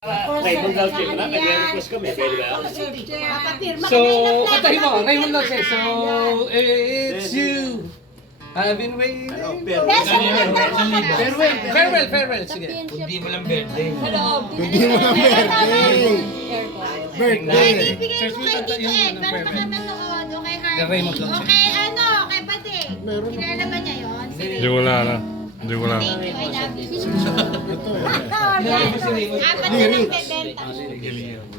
Raymond Gauche mo na, nag-request kami, pwede ba? So, katahin mo, Raymond Gauche. So, it's you. I've been waiting. Farewell. Sige. Hindi mo lang birthday. Hindi mo lang birthday. Birthday. Ibigay mo kay Tito Ed, para makapanood. O kay Kay Raymond Harvey. Gauche. O kay kay Bading. Kilala ba niya yun? Hindi wala na. Hindi wala. Thank you, I love you. Apat na lang bebenta.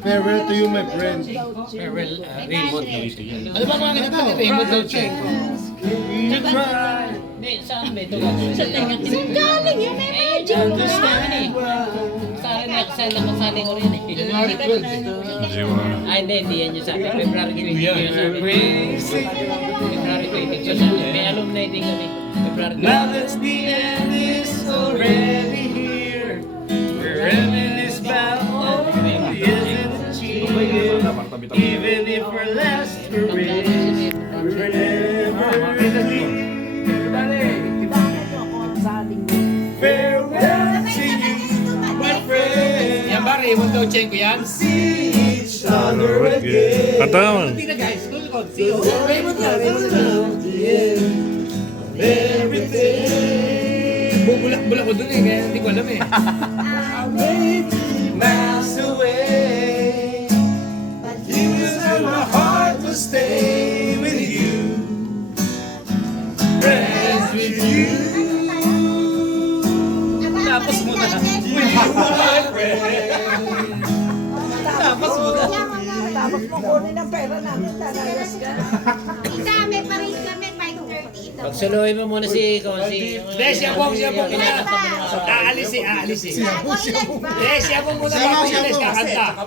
Farewell to you, my friend. Farewell, Raymond Gauche. Ano ba mga kinanta ni Raymond Gauche? Hindi, saan ba ito? Sa tenga. Saan galing yun? May magic ba? Saan nakasali ko rin eh. January 12. Hindi wala. Hindi yan yung sa akin. February 22 yung sa akin. February 22 sa akin. May alumni din kami. February 22. Now that the end is already here, we're reminiscing about all the years and achievements. Even if we're last forever, we're never leave. Farewell to you, my friend. Yan ba, Raymond Gauche ko yan? See each other again. Kanta naman. Hindi na guys, school ko. See you. Raymond everything. Bulak ko dun eh, kaya hindi ko alam eh. Miles away, you and my heart will stay with you, friends with you. Tapos mo na. Tapos mo na. Tapos mo kunin ang pera namin, talayas ka. Isa, may parin kami, 5:30 ito. Pagsuluhin mo muna si Consi. Hindi, siya po muna. Aalis eh. Ako ilan ba? Siya po muna.